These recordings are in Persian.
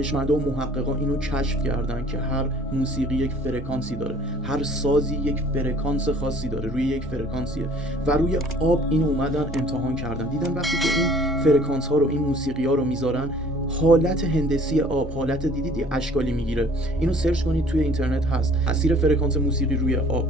دانشمندا و محققا اینو کشف کردن که هر موسیقی یک فرکانسی داره، هر سازی یک فرکانس خاصی داره، روی یک فرکانسیه و روی آب اینو اومدن امتحان کردن. دیدن وقتی که این فرکانس ها رو، این موسیقی ها رو میذارن، حالت هندسی آب، حالت دیدی اشکالی میگیره. اینو سرچ کنید توی اینترنت هست، تاثیر فرکانس موسیقی روی آب.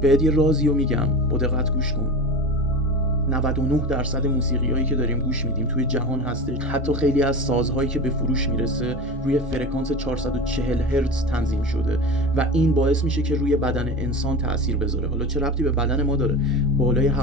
بهت یه رازی رو میگم، با دقت گوش کن. 99% موسیقیایی که داریم گوش میدیم توی جهان هستش، حتی خیلی از سازهایی که به فروش میرسه روی فرکانس 440 هرتز تنظیم شده و این باعث میشه که روی بدن انسان تأثیر بذاره. حالا چه ربطی به بدن ما داره؟ بالای 72%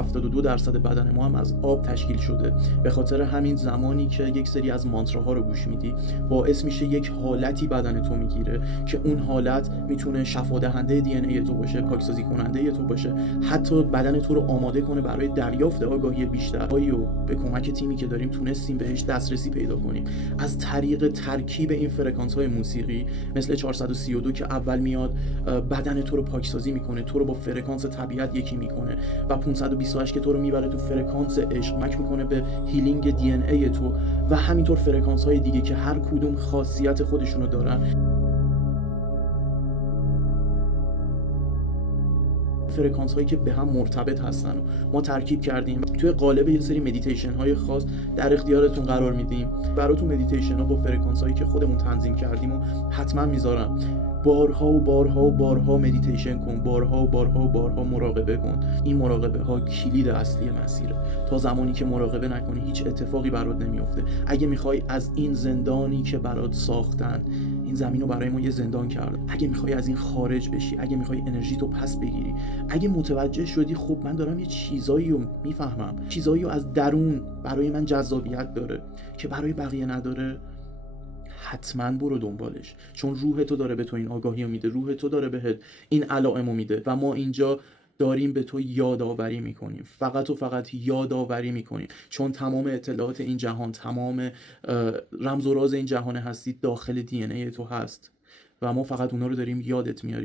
بدن ما هم از آب تشکیل شده. به خاطر همین زمانی که یک سری از مانتراها رو گوش میدی، باعث میشه یک حالتی بدن تو میگیره که اون حالت میتونه شفادهنده دی ان ای تو باشه، پاکسازی کننده تو باشه، حتی بدن تو رو آماده کنه برای دریافت آگاهی بیشتر. و به کمک تیمی که داریم تونستیم بهش دسترسی پیدا کنیم از طریق ترکیب این فرکانس های موسیقی، مثل 432 که اول میاد بدن تو رو پاکسازی میکنه، تو رو با فرکانس طبیعت یکی میکنه، و 528 که تو رو میبره تو فرکانس عشق، کمک میکنه به هیلینگ دی ان ای تو، و همینطور فرکانس های دیگه که هر کدوم خاصیت خودشونو دارن. فرکانس هایی که به هم مرتبط هستن و ما ترکیب کردیم توی قالب یه سری مدیتیشن های خاص در اختیارتون قرار میدیم. براتون مدیتیشن ها با فرکانس هایی که خودمون تنظیم کردیم و حتما میذارم. بارها و بارها و بارها مدیتیشن کن، بارها و بارها و بارها مراقبه کن. این مراقبه ها کلید اصلی مسیره. تا زمانی که مراقبه نکنی هیچ اتفاقی برات نمیفته. اگه میخوای از این زندانی که برات ساختن، این زمین رو برای ما یه زندان کرد، اگه میخوای از این خارج بشی، اگه میخوای انرژی تو پس بگیری، اگه متوجه شدی خب من دارم یه چیزایی رو میفهمم، چیزایی رو از درون برای من جذابیت داره که برای بقیه نداره، حتما برو دنبالش. چون روح تو داره به تو این آگاهی رو میده، روح تو داره بهت این علائم رو میده و ما اینجا داریم به تو یادآوری میکنیم، فقط و فقط یادآوری میکنیم. چون تمام اطلاعات این جهان، تمام رمز و راز این جهان هستی داخل دی ان ای تو هست و ما فقط اونا رو داریم یادت میاریم.